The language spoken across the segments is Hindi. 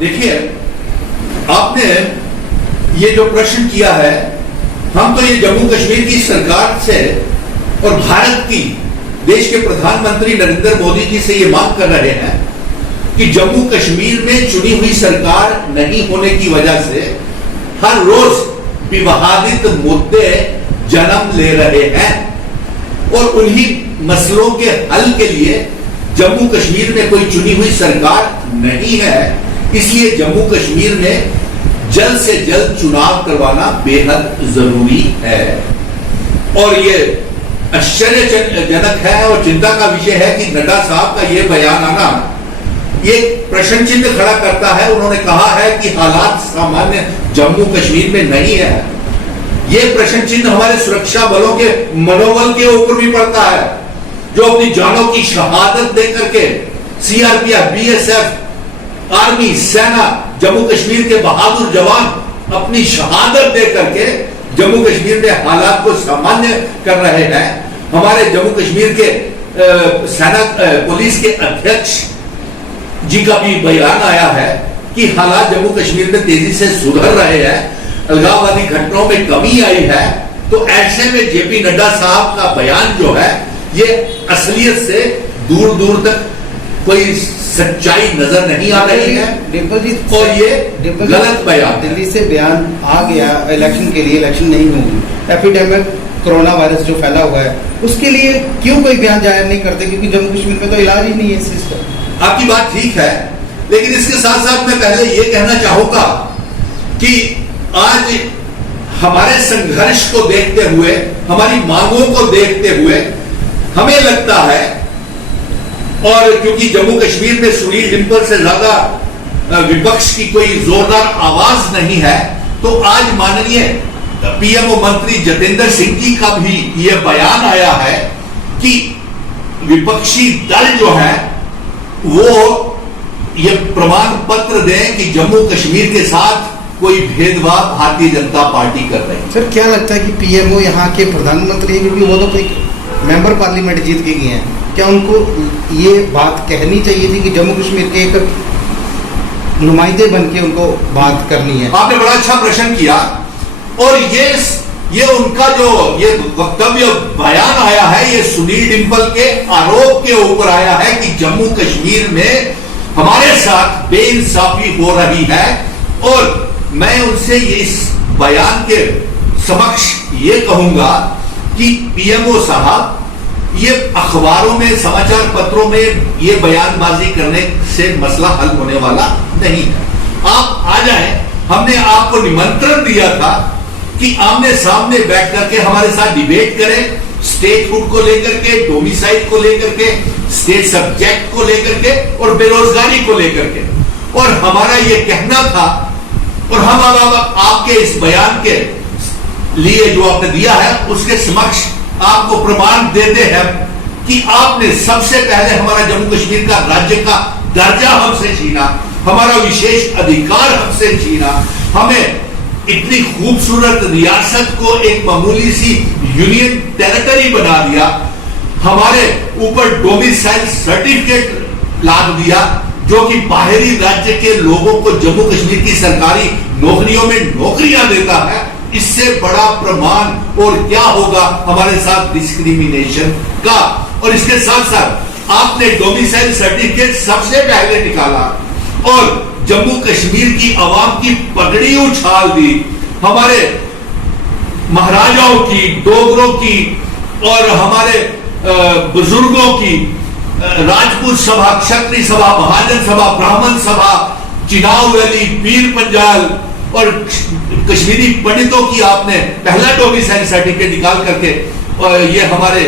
देखिए, आपने ये जो प्रश्न किया है, हम तो ये जम्मू कश्मीर की सरकार से और भारत की, देश के प्रधानमंत्री नरेंद्र मोदी जी से ये मांग कर रहे हैं कि जम्मू कश्मीर में चुनी हुई सरकार नहीं होने की वजह से हर रोज विवादित मुद्दे जन्म ले रहे हैं और उन्हीं मसलों के हल के लिए जम्मू कश्मीर में कोई चुनी हुई सरकार नहीं है। इसलिए जम्मू कश्मीर में जल्द से जल्द चुनाव करवाना बेहद जरूरी है। और ये आश्चर्यजनक है और चिंता का विषय है कि नड्डा साहब का ये बयान आना ये प्रश्न चिन्ह खड़ा करता है। उन्होंने कहा है कि हालात सामान्य जम्मू कश्मीर में नहीं है। ये प्रश्न चिन्ह हमारे सुरक्षा बलों के मनोबल के ऊपर भी पड़ता है, जो अपनी जानों की शहादत दे करके सीआरपीएफ, बीएसएफ, आर्मी, सेना, जम्मू कश्मीर के बहादुर जवान अपनी शहादत दे करके जम्मू कश्मीर में हालात को सामान्य कर रहे हैं। हमारे जम्मू कश्मीर के सेना पुलिस के अध्यक्ष जी का भी बयान आया है कि हालात जम्मू कश्मीर में तेजी से सुधर रहे हैं, अलगाववादी घटनाओं में कमी आई है। तो ऐसे में जेपी नड्डा साहब का बयान जो है ये असलियत से दूर दूर तक कोई सच्चाई नजर नहीं आ रही है। डिम्पल जी, और ये गलत बयान, दिल्ली से बयान आ गया इलेक्शन के लिए, इलेक्शन नहीं होगी, एपिडेमिक कोरोना वायरस जो फैला हुआ है उसके लिए क्यों कोई बयान जाहिर नहीं करते? क्योंकि जम्मू कश्मीर में तो इलाज ही नहीं है इस चीज का। आपकी बात ठीक है, लेकिन इसके साथ साथ मैं पहले ये कहना चाहूंगा कि आज हमारे संघर्ष को देखते हुए, हमारी मांगों को देखते हुए हमें लगता है, और क्योंकि जम्मू कश्मीर में सुनील डिम्पल से ज्यादा विपक्ष की कोई जोरदार आवाज नहीं है, तो आज माननीय पीएमओ मंत्री जितेंद्र सिंह जी का भी यह बयान आया है कि विपक्षी दल जो है वो ये प्रमाण पत्र दें कि जम्मू कश्मीर के साथ कोई भेदभाव भारतीय जनता पार्टी कर रही है। सर, क्या लगता है कि पीएमओ यहाँ के प्रधानमंत्री हैं, क्योंकि वो तो कोई मेंबर पार्लियामेंट जीत के गए हैं, क्या उनको ये बात कहनी चाहिए थी कि जम्मू कश्मीर के एक नुमाइंदे बन के उनको बात करनी है? आपने बड़ा अच्छा प्रश्न किया। और ये उनका जो ये वक्तव्य बयान आया है, ये सुनील डिम्पल के आरोप के ऊपर आया है कि जम्मू कश्मीर में हमारे साथ बेइंसाफी हो रही है। और मैं उनसे इस बयान के समक्ष ये कहूंगा कि पीएमओ साहब, ये अखबारों में, समाचार पत्रों में ये बयानबाजी करने से मसला हल होने वाला नहीं है। आप आ जाएं, हमने आपको निमंत्रण दिया था कि आमने सामने बैठ करके हमारे साथ डिबेट करें, स्टेटहुड को लेकर के, डोमिसाइल को लेकर के, स्टेट सब्जेक्ट को लेकर के और बेरोजगारी को लेकर के। और हमारा ये कहना था, और हम अब आपके इस बयान के लिए जो आपने दिया है उसके समक्ष आपको प्रमाण देते हैं कि आपने सबसे पहले हमारा जम्मू कश्मीर का राज्य का दर्जा हमसे छीना, हमारा विशेष अधिकार हमसे छीना, हमें इतनी खूबसूरत रियासत को एक मामूली सी यूनियन टेरिटरी बना दिया, हमारे ऊपर डोमिसाइल सर्टिफिकेट लाद दिया जो कि बाहरी राज्य के लोगों को जम्मू कश्मीर की सरकारी नौकरियों में नौकरियां देता है। इससे बड़ा प्रमाण और क्या होगा हमारे साथ डिस्क्रिमिनेशन का। और इसके साथ साथ आपने डोमिसाइल सर्टिफिकेट सबसे पहले निकाला और जम्मू कश्मीर की आवाम की पगड़ी उछाल दी, हमारे महाराजाओं की, डोगरों की और हमारे बुजुर्गों की, राजपूत सभा, क्षत्रिय सभा, महाजन सभा, ब्राह्मण सभा, चिनाव वैली, पीर पंजाल और कश्मीरी पंडितों की आपने पहला डोमिसाइल सर्टिफिकेट निकाल करके और ये हमारे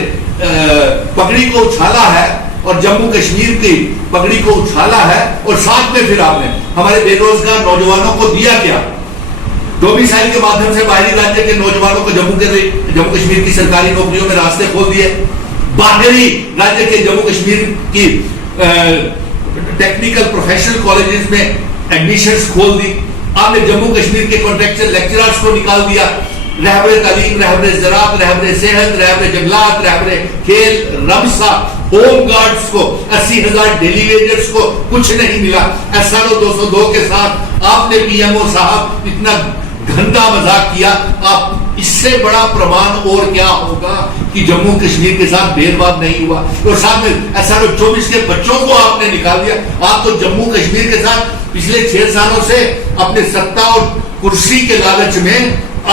पगड़ी को उछाला है और जम्मू कश्मीर की पगड़ी को उछाला है। और साथ में फिर आपने हमारे बेरोजगार नौजवानों को दिया क्या? डोमिसाइल के माध्यम से बाहरी राज्य के नौजवानों को जम्मू कश्मीर की सरकारी नौकरियों में रास्ते खोल दिए, बाहरी राज्य के जम्मू कश्मीर की टेक्निकल प्रोफेशनल कॉलेजेस में एडमिशंस खोल दी, आपने जम्मू कश्मीर के कॉन्ट्रेक्चुअल लेक्चरर्स को निकाल दिया, रहबरे तालीम, रहबरे ज़राअत, रहबरे सेहत, रहबरे जंगलात, रहबरे खेल, रमसा, होम गार्ड्स को 80 80,000 डेली वेजर्स को कुछ नहीं मिला। SRO 202 के साथ आपने PMO साहब इतना गंदा मजाक किया। आप इससे बड़ा प्रमाण और क्या होगा कि जम्मू कश्मीर के साथ भेदभाव नहीं हुआ। और साथ में SRO 24 के बच्चों को आपने निकाल दिया। आप तो जम्मू कश्मीर के साथ पिछले 6 सालों से अपने सत्ता और कुर्सी के लालच में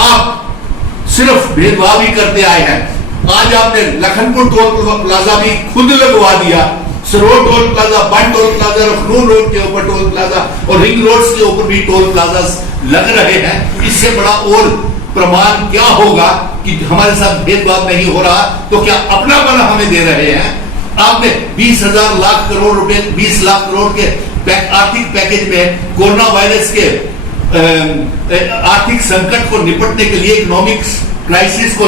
आप सिर्फ भेदभाव ही करते आए हैं। आज आपने लखनपुर टोल प्लाजा भी खुद लगवा दिया, सरोड टोल प्लाजा, बंद टोल प्लाजा, लखनऊ रोड के ऊपर टोल प्लाजा और रिंग रोड्स के ऊपर भी टोल प्लाजा लग रहे हैं। इससे बड़ा और प्रमाण क्या होगा कि हमारे साथ भेदभाव नहीं हो रहा, तो क्या अपनापन हमें दे रहे हैं? आपने 20,000 लाख करोड़ रुपए, 20 लाख करोड़ के आर्थिक पैकेज में कोरोना वायरस के आर्थिक संकट को निपटने के लिए, इकोनॉमिक्स क्राइसिस को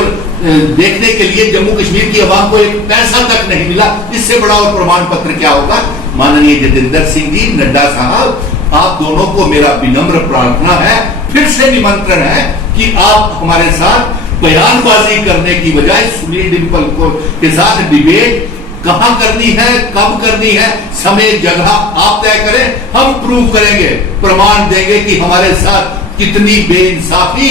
देखने के लिए जम्मू कश्मीर की आवाम को एक पैसा तक नहीं मिला। इससे बड़ा और प्रमाण पत्र क्या होगा? माननीय जतेंद्र सिंह जी, नड्डा साहब, आप दोनों को मेरा विनम्र प्रार्थना है, फिर से निमंत्रण है कि आप हमारे साथ बयानबाजी करने की बजाय सुनील डिंपल को के साथ डिबेट कहां करनी है, कब करनी है, समय जगह आप तय करें। हम प्रूव करेंगे, प्रमाण देंगे कि हमारे साथ कितनी बेइंसाफी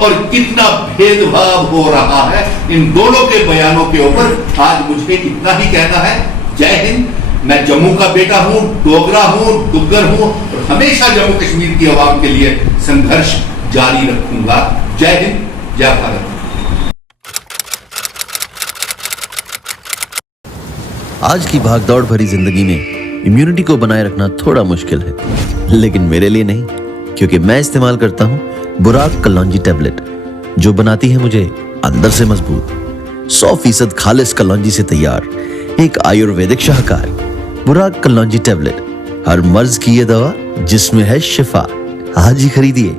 और कितना भेदभाव हो रहा है। इन दोनों के बयानों के ऊपर आज मुझे इतना ही कहना है। जय हिंद। मैं जम्मू का बेटा हूं, डोगरा हूं, डुग्गर हूं और हमेशा जम्मू कश्मीर की आवाम के लिए संघर्ष जारी रखूंगा। जय हिंद, जय भारत। आज की भागदौड़ भरी जिंदगी में इम्यूनिटी को बनाए रखना थोड़ा मुश्किल है, लेकिन मेरे लिए नहीं, क्योंकि मैं इस्तेमाल करता हूं बुराक कलौंजी टैबलेट, जो बनाती है मुझे अंदर से मजबूत। 100% खालिस कलौंजी से तैयार एक आयुर्वेदिक शाहकार बुराक कलौंजी टैबलेट, हर मर्ज की ये दवा जिसमें है शिफा। आज ही खरीदिए।